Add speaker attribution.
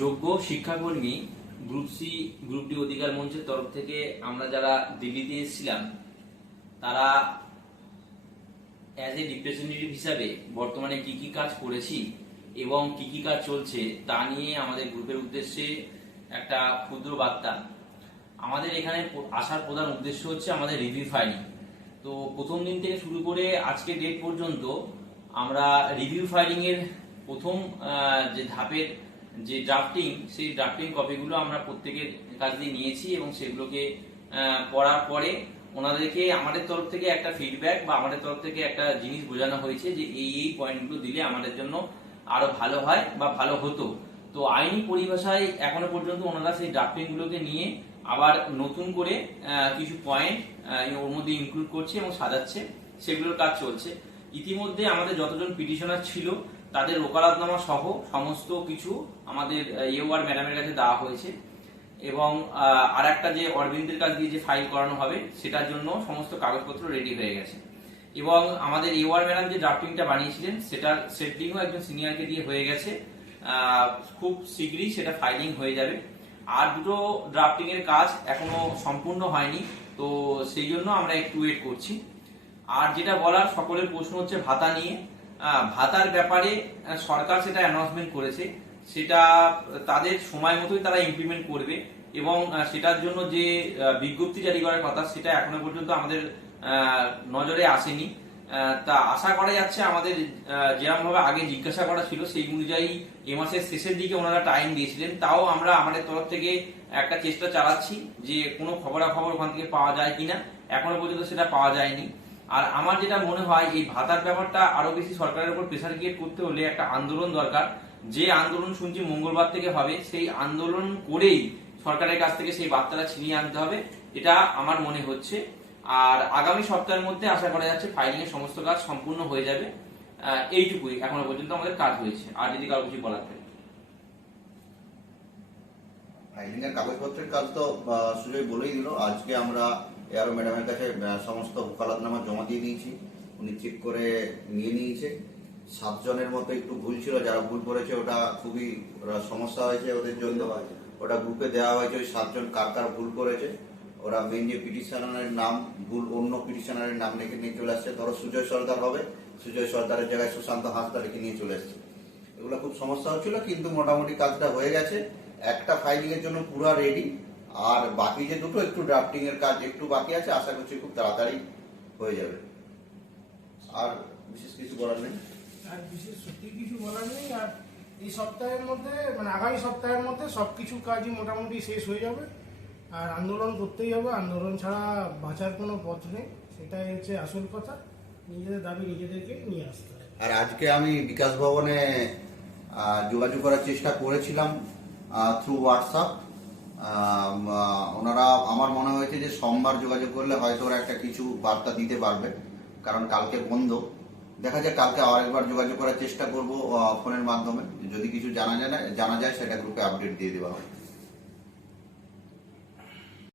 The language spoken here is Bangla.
Speaker 1: যোগ্য শিক্ষাকর্মী গ্রুপ সি গ্রুপ ডি অধিকার মঞ্চের তরফ থেকে আমরা যারা দিল্লিতে এসেছিলাম, তারা অ্যাজ এ রিপ্রেজেন্টেটিভ হিসাবে বর্তমানে কি কি কাজ করেছি এবং কি কি কাজ চলছে তা নিয়ে আমাদের গ্রুপের উদ্দেশ্যে একটা ক্ষুদ্র বার্তা। আমাদের এখানে আসার প্রধান উদ্দেশ্য হচ্ছে আমাদের রিভিউ ফাইলিং তো প্রথম দিন থেকে শুরু করে আজকে ডেট পর্যন্ত আমরা রিভিউ ফাইলিং এর প্রথম যে ধাপের যে ড্রাফটিং সেই ড্রাফটিং কপিগুলো আমরা প্রত্যেকের কাছ দিয়ে নিয়েছি এবং সেগুলোকে পড়ার পরে ওনাদেরকে আমাদের তরফ থেকে একটা ফিডব্যাক বা আমাদের তরফ থেকে একটা জিনিস বোঝানো হয়েছে যে এই এই পয়েন্টগুলো দিলে আমাদের জন্য আরও ভালো হয় বা ভালো হতো। তো আইনি পরিভাষায় এখনও পর্যন্ত ওনারা সেই ড্রাফটিংগুলোকে নিয়ে আবার নতুন করে কিছু পয়েন্ট ওর মধ্যে ইনক্লুড করছে এবং সাজাচ্ছে, সেগুলোর কাজ চলছে। ইতিমধ্যে আমাদের যতজন পিটিশনার ছিল তাদের ওকালাতনামা সহ সমস্ত কিছু আমাদের ইউআর ম্যাডামের কাছে দেওয়া হয়েছে। এবং আর একটা যে অরবিন্দের কাছ দিয়ে যে ফাইল করানো হবে, সেটার জন্য সমস্ত কাগজপত্র রেডি হয়ে গেছে। এবং আমাদের ইউআর ম্যাডাম যে ড্রাফটিংটা বানিয়েছিলেন, সেটার সেটিংও একজন সিনিয়রকে দিয়ে হয়ে গেছে। খুব শীঘ্রই সেটা ফাইলিং হয়ে যাবে। আর দুটো ড্রাফটিং এর কাজ এখনও সম্পূর্ণ হয়নি, তো সেই জন্য আমরা একটু ওয়েট করছি। আর যেটা বলার সকলের প্রশ্ন হচ্ছে ভাতা নিয়ে। ভাতার ব্যাপারে সরকার সেটা অ্যানাউন্সমেন্ট করেছে। সেটা, তাদের সময় মতোই তারা ইমপ্লিমেন্ট করবে এবং সেটার জন্য যে বিজ্ঞপ্তি জারি করার কথা, সেটা এখনও পর্যন্ত আমাদের নজরে আসেনি। তা আশা করা যাচ্ছে আমাদের যেরকম ভাবে আগে জিজ্ঞাসা করা ছিল, সেই অনুযায়ী এ মাসের শেষের দিকে ওনারা টাইম দিয়েছিলেন। তাও আমরা আমাদের তরফ থেকে একটা চেষ্টা চালাচ্ছি যে কোনো খবরাখবর ওখান থেকে পাওয়া যায় কিনা। এখনও পর্যন্ত সেটা পাওয়া যায়নি। আর আমার যেটা মনে হয়, এই ভাতার ব্যাপারটা আরও বেশি সরকারের উপর প্রেসার ক্রিয়েট করতে হলে একটা আন্দোলন দরকার। যে আন্দোলন শুনছি মঙ্গলবার থেকে হবে, সেই আন্দোলন করেই সরকারের কাছ থেকে সেই বার্তাটা ছিনিয়ে আনতে হবে, এটা আমার মনে হচ্ছে। আর আগামী সপ্তাহের মধ্যে আশা করা যাচ্ছে ফাইলিং এর সমস্ত কাজ সম্পূর্ণ হয়ে যাবে। এইটুকুই, এখনও পর্যন্ত আমাদের কাজ হয়েছে। আর যদি কারও কিছু বলার থাকে।
Speaker 2: ফাইলিং এর কাগজপত্রের কাজ তো সুজয় বলেই দিল। আজকে আমরা এআরও ম্যাডামের কাছে সমস্ত ওকালাতনামা জমা দিয়ে দিয়েছি। উনি চেক করে নিয়ে নিয়েছে। সাতজনের মতো একটু ভুল ছিল যারা ভুল করেছে ওটা খুবই সমস্যা হয়েছে ওদের জন্য। ওটা গ্রুপে দেওয়া হয়েছে ওই সাতজন কার কার ভুল করেছে। ওরা মেন যে পিটিশনারের নাম ভুল অন্য পিটিশনারের নাম লিখে নিয়ে চলে আসছে। ধরো সুজয় সর্দার হবে সুজয় সর্দারের জায়গায় সুশান্ত হাঁসদা লিখে নিয়ে চলে আসছে এগুলো খুব সমস্যা হচ্ছিল কিন্তু মোটামুটি কাজটা হয়ে গেছে। একটা ফাইলিং এর জন্য পুরো রেডি আর বাকি যে দুটো একটু ড্রাফটিং এর কাজ একটু বাকি আছে আশা করছি খুব তাড়াতাড়ি হয়ে যাবে। আর বিশেষ কিছু বলার নেই?
Speaker 3: আর বিশেষ সত্যি কিছু বলার নেই আর এই সপ্তাহের মধ্যে মানে আগামী সপ্তাহের মধ্যে সব কিছু কাজই মোটামুটি শেষ হয়ে যাবে। আর আন্দোলন করতেই হবে আন্দোলন ছাড়া বাঁচার কোনো পথ নেই সেটাই হচ্ছে আসল কথা। নিজেদের দাবি নিজেদেরকে নিয়ে আসতে
Speaker 2: আর আজকে আমি বিকাশ ভবনে যোগাযোগ করার চেষ্টা করেছিলাম থ্রু হোয়াটসঅ্যাপ ওনারা, আমার মনে হয়েছে যে সোমবার যোগাযোগ করলে হয়তো ওরা একটা কিছু বার্তা দিতে পারবে, কারণ কালকে বন্ধ। দেখা যায় কালকে আরেকবার যোগাযোগ করার চেষ্টা করব ফোনের মাধ্যমে। যদি কিছু জানা যায় না, জানা যায়, সেটা গ্রুপে আপডেট দিয়ে দেওয়া হবে।